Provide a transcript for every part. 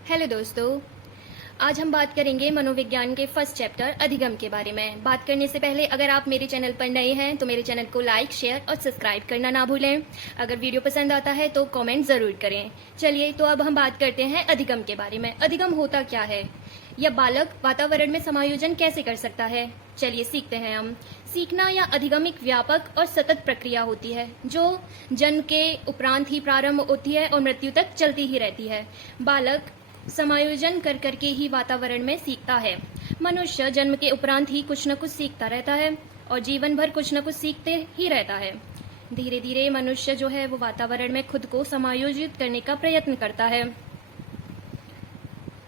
Hello दोस्तों। आज हम बात करेंगे मनोविज्ञान के फर्स्ट चैप्टर अधिगम के बारे में। बात करने से पहले अगर आप मेरे चैनल पर नए हैं तो मेरे चैनल को लाइक, शेयर और सब्सक्राइब करना ना भूलें। अगर वीडियो पसंद आता है तो कमेंट ज़रूर करें। चलिए तो अब हम बात करते हैं अधिगम के बारे में। अधिगम होता क्या है? यह बालक वातावरण में समायोजन कैसे कर सकता है? चलिए सीखते हैं हम। सीखना या अधिगम एक व्यापक और सतत प्रक्रिया होती है जो जन्म के उपरांत ही प्रारंभ होती है और मृत्यु तक चलती ही रहती है। बालक समायोजन कर करके ही वातावरण में सीखता है। मनुष्य जन्म के उपरांत ही कुछ न कुछ सीखता रहता है और जीवन भर कुछ न कुछ सीखते ही रहता है। धीरे धीरे मनुष्य जो है वो वातावरण में खुद को समायोजित करने का प्रयत्न करता है।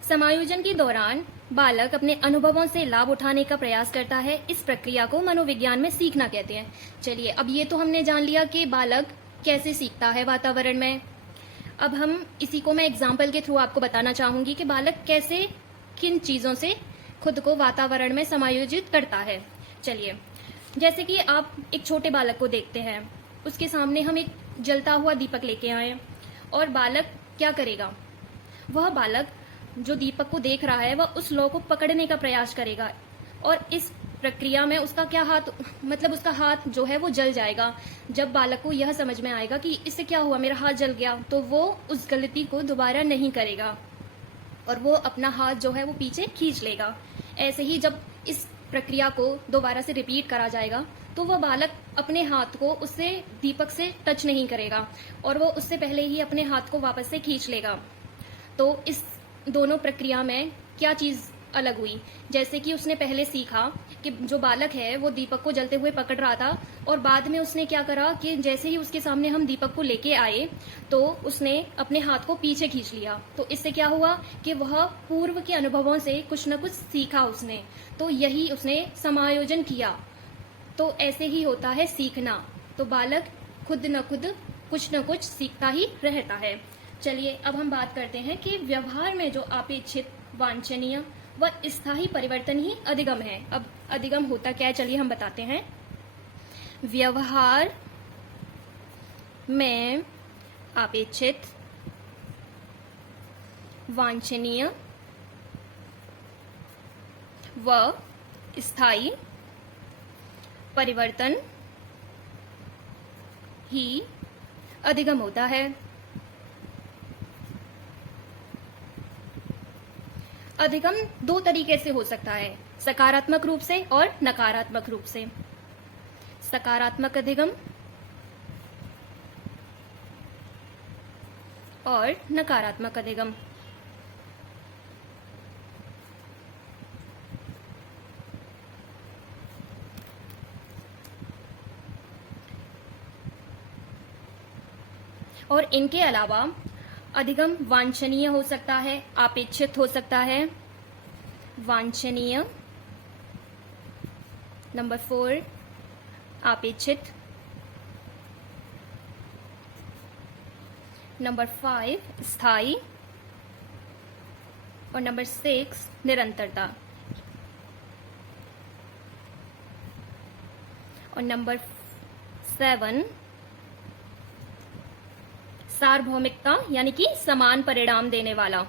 समायोजन के दौरान बालक अपने अनुभवों से लाभ उठाने का प्रयास करता है। इस प्रक्रिया को मनोविज्ञान में सीखना कहते हैं। चलिए अब ये तो हमने जान लिया कि बालक कैसे सीखता है वातावरण में। अब हम इसी को मैं एग्जाम्पल के थ्रू आपको बताना चाहूंगी कि बालक कैसे किन चीज़ों से खुद को वातावरण में समायोजित करता है। चलिए, जैसे कि आप एक छोटे बालक को देखते हैं, उसके सामने हम एक जलता हुआ दीपक लेके आए और बालक क्या करेगा? वह बालक जो दीपक को देख रहा है वह उस लौ को पकड़ने का प्रयास करेगा और इस प्रक्रिया में उसका क्या हाथ, मतलब उसका हाथ जो है वो जल जाएगा। जब बालक को यह समझ में आएगा कि इससे क्या हुआ, मेरा हाथ जल गया, तो वो उस गलती को दोबारा नहीं करेगा और वो अपना हाथ जो है वो पीछे खींच लेगा। ऐसे ही जब इस प्रक्रिया को दोबारा से रिपीट करा जाएगा तो वह बालक अपने हाथ को उससे दीपक से टच नहीं करेगा और वो उससे पहले ही अपने हाथ को वापस से खींच लेगा। तो इस दोनों प्रक्रिया में क्या चीज अलग हुई? जैसे कि उसने पहले सीखा कि जो बालक है वो दीपक को जलते हुए पकड़ रहा था और बाद में उसने क्या करा कि जैसे ही उसके सामने हम दीपक को लेके आए तो उसने अपने हाथ को पीछे खींच लिया। तो इससे क्या हुआ कि वह पूर्व के अनुभवों से कुछ न कुछ सीखा उसने, तो यही उसने समायोजन किया। तो ऐसे ही होता है सीखना। तो बालक खुद न खुद कुछ न कुछ सीखता ही रहता है। चलिए अब हम बात करते हैं कि व्यवहार में जो अपेक्षित, वांछनीय व स्थायी परिवर्तन ही अधिगम है। अब अधिगम होता क्या है, चलिए हम बताते हैं। व्यवहार में अपेक्षित, वांछनीय व स्थायी परिवर्तन ही अधिगम होता है। अधिगम दो तरीके से हो सकता है, सकारात्मक रूप से और नकारात्मक रूप से। सकारात्मक अधिगम और नकारात्मक अधिगम। और इनके अलावा अधिगम वांछनीय हो सकता है, अपेक्षित हो सकता है। वांछनीय, नंबर 4 अपेक्षित, नंबर 5 स्थायी और नंबर 6 निरंतरता और नंबर 7 सार्वभौमिकता, यानी कि समान परिणाम देने वाला।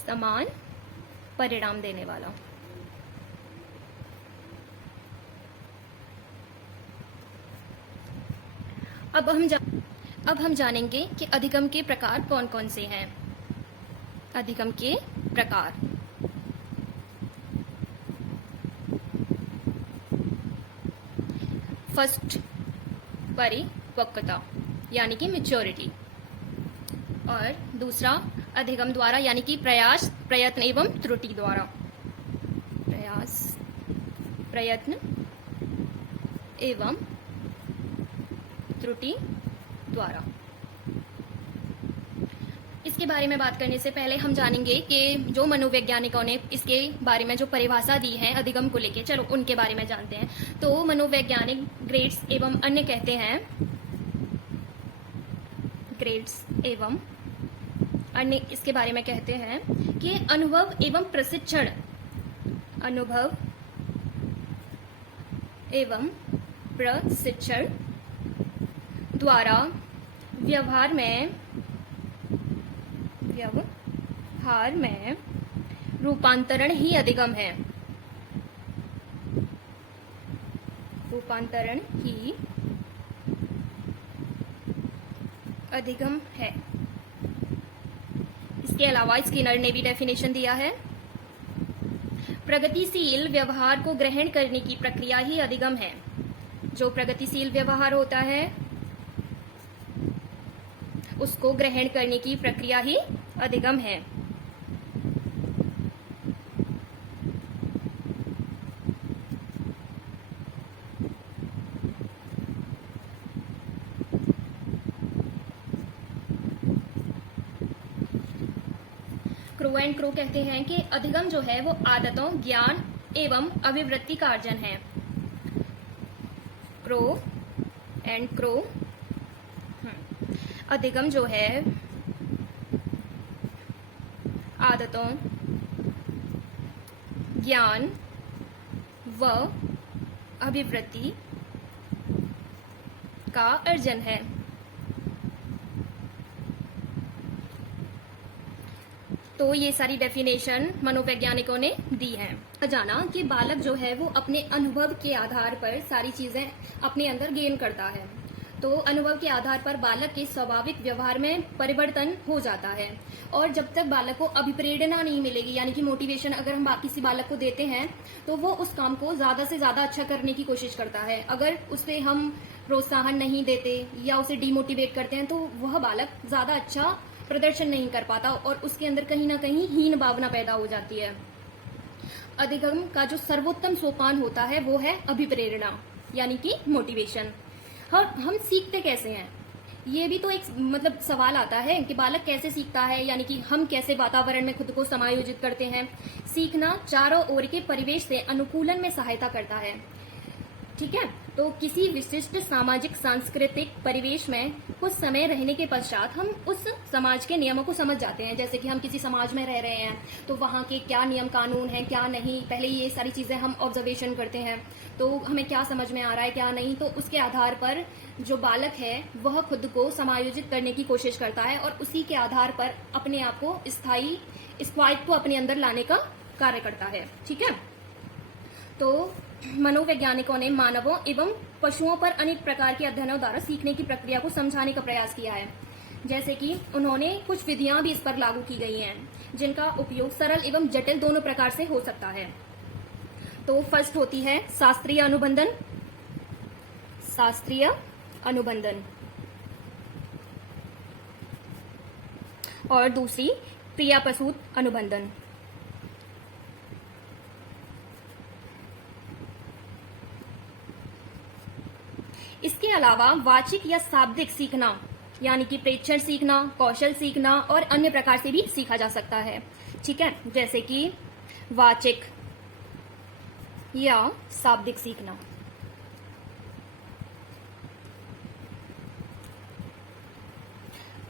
समान परिणाम देने वाला। अब हम जानेंगे कि अधिगम के प्रकार कौन कौन से हैं। अधिगम के प्रकार। फर्स्ट, परिपक्वता यानी कि मैच्योरिटी, और दूसरा अधिगम द्वारा यानी कि प्रयास, प्रयत्न एवं त्रुटि द्वारा। प्रयास, प्रयत्न एवं त्रुटि द्वारा। इसके बारे में बात करने से पहले हम जानेंगे कि जो मनोवैज्ञानिकों ने इसके बारे में जो परिभाषा दी है अधिगम को लेके, चलो उनके बारे में जानते हैं। तो मनोवैज्ञानिक ग्रेड्स एवं अन्य कहते हैं, ग्रेड्स एवं अन्य इसके बारे में कहते हैं कि अनुभव एवं प्रशिक्षण, अनुभव एवं प्रशिक्षण द्वारा व्यवहार में रूपांतरण ही अधिगम है। रूपांतरण ही अधिगम है। इसके अलावा स्किनर ने भी डेफिनेशन दिया है, प्रगतिशील व्यवहार को ग्रहण करने की प्रक्रिया ही अधिगम है। जो प्रगतिशील व्यवहार होता है उसको ग्रहण करने की प्रक्रिया ही अधिगम है। क्रो एंड क्रो कहते हैं कि अधिगम जो है वो आदतों, ज्ञान एवं अभिवृत्ति का अर्जन है। क्रो एंड क्रो, अधिगम जो है आदतों, ज्ञान व अभिवृत्ति का अर्जन है। तो ये सारी डेफिनेशन मनोवैज्ञानिकों ने दी है। जाना कि बालक जो है वो अपने अनुभव के आधार पर सारी चीजें अपने अंदर गेन करता है। तो अनुभव के आधार पर बालक के स्वाभाविक व्यवहार में परिवर्तन हो जाता है। और जब तक बालक को अभिप्रेरणा नहीं मिलेगी, यानी कि मोटिवेशन अगर हम किसी बालक को देते हैं तो वो उस काम को ज्यादा से ज्यादा अच्छा करने की कोशिश करता है। अगर उसे हम प्रोत्साहन नहीं देते या उसे डिमोटिवेट करते हैं तो वह बालक ज्यादा अच्छा प्रदर्शन नहीं कर पाता और उसके अंदर कहीं ना कहीं हीन भावना पैदा हो जाती है। अधिगम का जो सर्वोत्तम सोपान होता है वो है अभिप्रेरणा, यानी कि मोटिवेशन। और हम सीखते कैसे हैं, ये भी तो एक मतलब सवाल आता है कि बालक कैसे सीखता है, यानी कि हम कैसे वातावरण में खुद को समायोजित करते हैं। सीखना चारों ओर के परिवेश से अनुकूलन में सहायता करता है। ठीक है, तो किसी विशिष्ट सामाजिक सांस्कृतिक परिवेश में कुछ समय रहने के पश्चात हम उस समाज के नियमों को समझ जाते हैं। जैसे कि हम किसी समाज में रह रहे हैं तो वहाँ के क्या नियम कानून हैं, क्या नहीं, पहले ये सारी चीजें हम ऑब्जर्वेशन करते हैं तो हमें क्या समझ में आ रहा है क्या नहीं। तो उसके आधार पर जो बालक है वह खुद को समायोजित करने की कोशिश करता है और उसी के आधार पर अपने आप को स्थायी स्वायत्त अपने अंदर लाने का कार्य करता है। ठीक है, तो मनोवैज्ञानिकों ने मानवों एवं पशुओं पर अनेक प्रकार के अध्ययनों द्वारा सीखने की प्रक्रिया को समझाने का प्रयास किया है। जैसे कि उन्होंने कुछ विधियां भी इस पर लागू की गई हैं जिनका उपयोग सरल एवं जटिल दोनों प्रकार से हो सकता है। तो फर्स्ट होती है शास्त्रीय अनुबंधन। शास्त्रीय अनुबंधन और दूसरी क्रियाप्रसूत अनुबंधन। इसके अलावा वाचिक या शाब्दिक सीखना, यानी कि प्रेक्षण सीखना, कौशल सीखना और अन्य प्रकार से भी सीखा जा सकता है। ठीक है, जैसे कि वाचिक या शाब्दिक सीखना।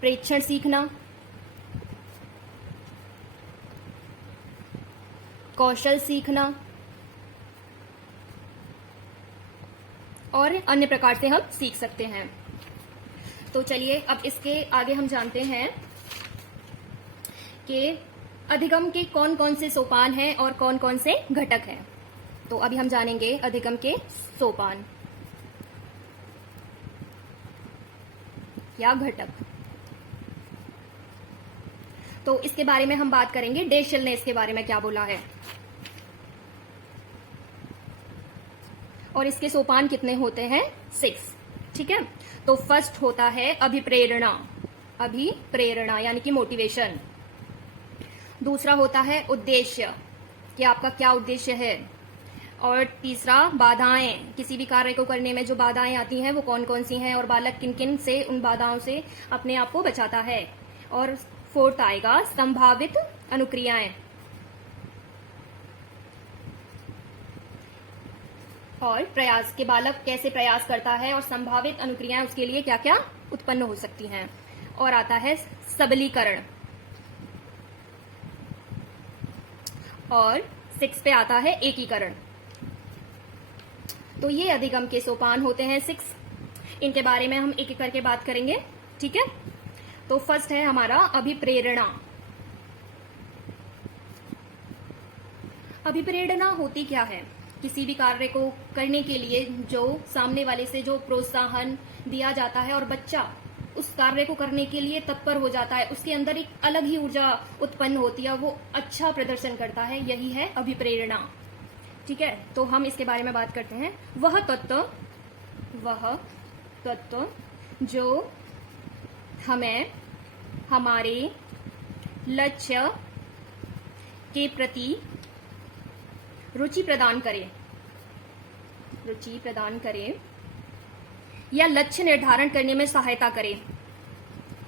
प्रेक्षण सीखना, कौशल सीखना और अन्य प्रकार से हम सीख सकते हैं। तो चलिए अब इसके आगे हम जानते हैं कि अधिगम के कौन कौन से सोपान हैं और कौन कौन से घटक हैं। तो अभी हम जानेंगे अधिगम के सोपान या घटक। तो इसके बारे में हम बात करेंगे, डेशल ने इसके बारे में क्या बोला है और इसके सोपान कितने होते हैं, 6। ठीक है, तो फर्स्ट होता है अभिप्रेरणा। अभिप्रेरणा यानी कि मोटिवेशन। दूसरा होता है उद्देश्य, कि आपका क्या उद्देश्य है। और तीसरा बाधाएं, किसी भी कार्य को करने में जो बाधाएं आती हैं वो कौन कौन सी हैं और बालक किन किन से उन बाधाओं से अपने आप को बचाता है। और फोर्थ आएगा संभावित अनुक्रियाएं, और प्रयास के बालक कैसे प्रयास करता है और संभावित अनुक्रियाएं उसके लिए क्या क्या उत्पन्न हो सकती हैं। और आता है सबलीकरण, और 6 पे आता है एकीकरण। तो ये अधिगम के सोपान होते हैं 6। इनके बारे में हम एक एक करके बात करेंगे। ठीक है। तो फर्स्ट है हमारा अभिप्रेरणा। अभिप्रेरणा होती क्या है? किसी भी कार्य को करने के लिए जो सामने वाले से जो प्रोत्साहन दिया जाता है और बच्चा उस कार्य को करने के लिए तत्पर हो जाता है, उसके अंदर एक अलग ही ऊर्जा उत्पन्न होती है, वो अच्छा प्रदर्शन करता है, यही है अभिप्रेरणा। ठीक है, तो हम इसके बारे में बात करते हैं। वह तत्व जो हमें हमारे लक्ष्य के प्रति रुचि प्रदान करे या लक्ष्य निर्धारण करने में सहायता करे,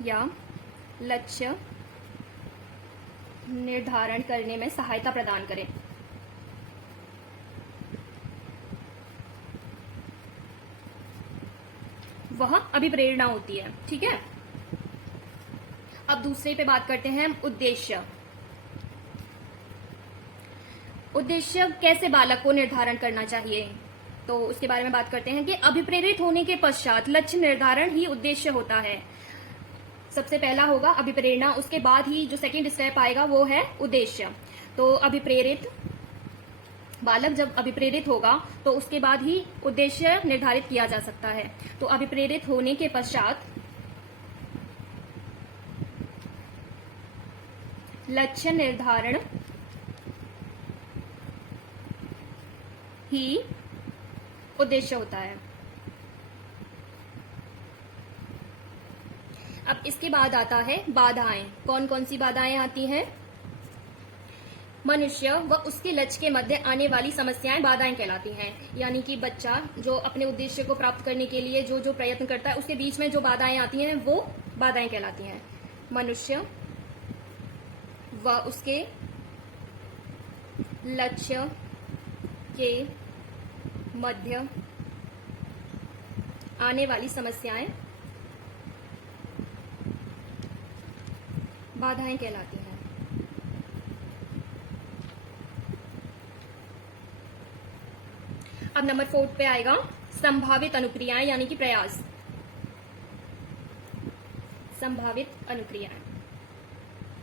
या लक्ष्य निर्धारण करने में सहायता प्रदान करे। वह अभिप्रेरणा होती है। ठीक है, अब दूसरे पे बात करते हैं हम, उद्देश्य। उद्देश्य कैसे बालक को निर्धारण करना चाहिए, तो उसके बारे में बात करते हैं कि अभिप्रेरित होने के पश्चात लक्ष्य निर्धारण ही उद्देश्य होता है। सबसे पहला होगा अभिप्रेरणा, उसके बाद ही जो सेकंड स्टेप आएगा वो है उद्देश्य। तो अभिप्रेरित बालक जब अभिप्रेरित होगा तो उसके बाद ही उद्देश्य निर्धारित किया जा सकता है। तो अभिप्रेरित होने के पश्चात लक्ष्य निर्धारण ही उद्देश्य होता है। अब इसके बाद आता है बाधाएं। कौन कौन सी बाधाएं आती हैं? मनुष्य व उसके लक्ष्य के मध्य आने वाली समस्याएं बाधाएं कहलाती हैं। यानी कि बच्चा जो अपने उद्देश्य को प्राप्त करने के लिए जो जो प्रयत्न करता है, उसके बीच में जो बाधाएं आती हैं वो बाधाएं कहलाती हैं। मनुष्य व उसके लक्ष्य के मध्य आने वाली समस्याएं बाधाएं कहलाती हैं। अब नंबर 4 पे आएगा संभावित अनुक्रियाएं, यानी कि प्रयास। संभावित अनुक्रियाएं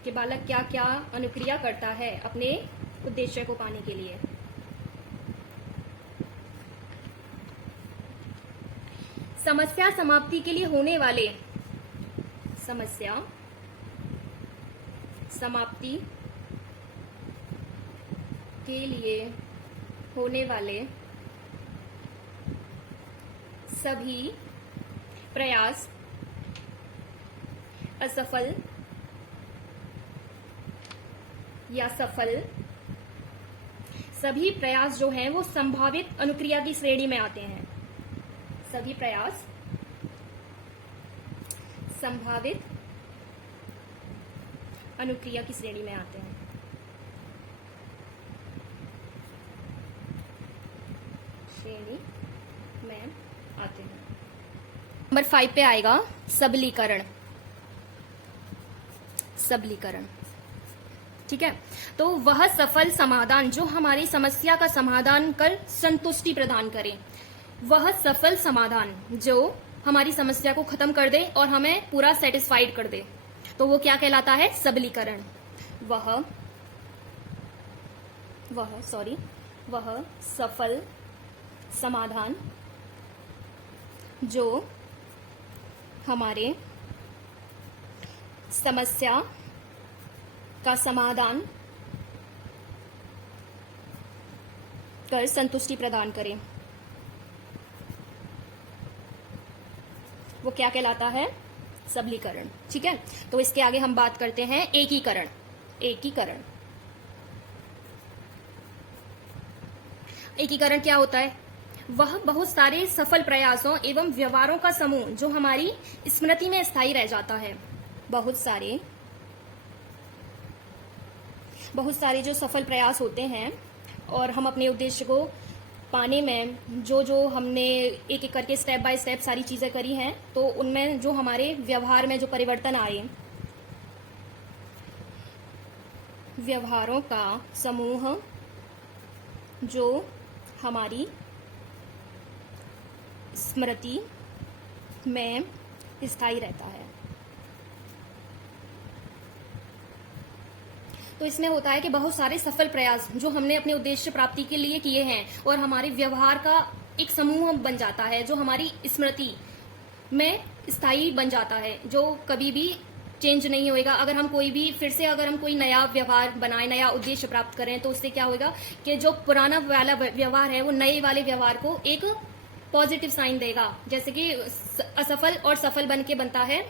कि बालक क्या क्या अनुक्रिया करता है अपने उद्देश्य को पाने के लिए। समस्या समाप्ति के लिए होने वाले समस्या समाप्ति के लिए होने वाले सभी प्रयास असफल या सफल, सभी प्रयास जो हैं वो संभावित अनुक्रिया की श्रेणी में आते हैं। सभी प्रयास संभावित अनुक्रिया की श्रेणी में आते हैं। श्रेणी में आते हैं। नंबर 5 पे आएगा सबलीकरण। सबलीकरण, ठीक है। तो वह सफल समाधान जो हमारी समस्या का समाधान कर संतुष्टि प्रदान करे, वह सफल समाधान जो हमारी समस्या को खत्म कर दे और हमें पूरा सेटिस्फाइड कर दे, तो वो क्या कहलाता है? सबलीकरण। वह सफल समाधान जो हमारे समस्या का समाधान कर संतुष्टि प्रदान करे, वो क्या कहलाता है? सबलीकरण। ठीक है, तो इसके आगे हम बात करते हैं एकीकरण। एकीकरण, एकीकरण क्या होता है? वह बहुत सारे सफल प्रयासों एवं व्यवहारों का समूह जो हमारी स्मृति में स्थायी रह जाता है। बहुत सारे जो सफल प्रयास होते हैं और हम अपने उद्देश्य को पाने में जो जो हमने एक एक करके स्टेप बाय स्टेप सारी चीजें करी हैं, तो उनमें जो हमारे व्यवहार में जो परिवर्तन आए, व्यवहारों का समूह जो हमारी स्मृति में स्थायी रहता है। तो इसमें होता है कि बहुत सारे सफल प्रयास जो हमने अपने उद्देश्य प्राप्ति के लिए किए हैं और हमारे व्यवहार का एक समूह बन जाता है, जो हमारी स्मृति में स्थायी बन जाता है, जो कभी भी चेंज नहीं होएगा। अगर हम कोई नया व्यवहार बनाए, नया उद्देश्य प्राप्त करें, तो उससे क्या होगा कि जो पुराना वाला व्यवहार है वो नए वाले व्यवहार को एक पॉजिटिव साइन देगा, जैसे कि असफल और सफल बन के बनता है।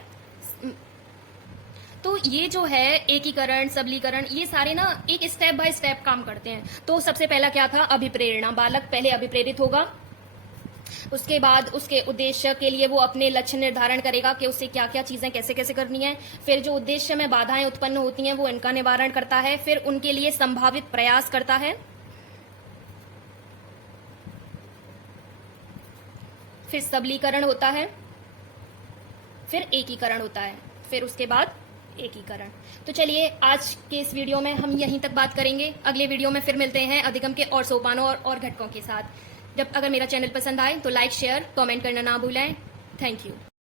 तो ये जो है एकीकरण, सबलीकरण, ये सारे ना एक स्टेप बाय स्टेप काम करते हैं। तो सबसे पहला क्या था? अभिप्रेरणा। बालक पहले अभिप्रेरित होगा, उसके बाद उसके उद्देश्य के लिए वो अपने लक्ष्य निर्धारण करेगा कि उसे क्या क्या चीजें कैसे कैसे करनी है। फिर जो उद्देश्य में बाधाएं उत्पन्न होती हैं वो इनका निवारण करता है, फिर उनके लिए संभावित प्रयास करता है, फिर सबलीकरण होता है, फिर एकीकरण होता है, फिर उसके बाद एकीकरण। तो चलिए आज के इस वीडियो में हम यहीं तक बात करेंगे। अगले वीडियो में फिर मिलते हैं अधिगम के और सोपानों और घटकों के साथ। अगर मेरा चैनल पसंद आए तो लाइक, शेयर, कमेंट करना ना भूलें। Thank you.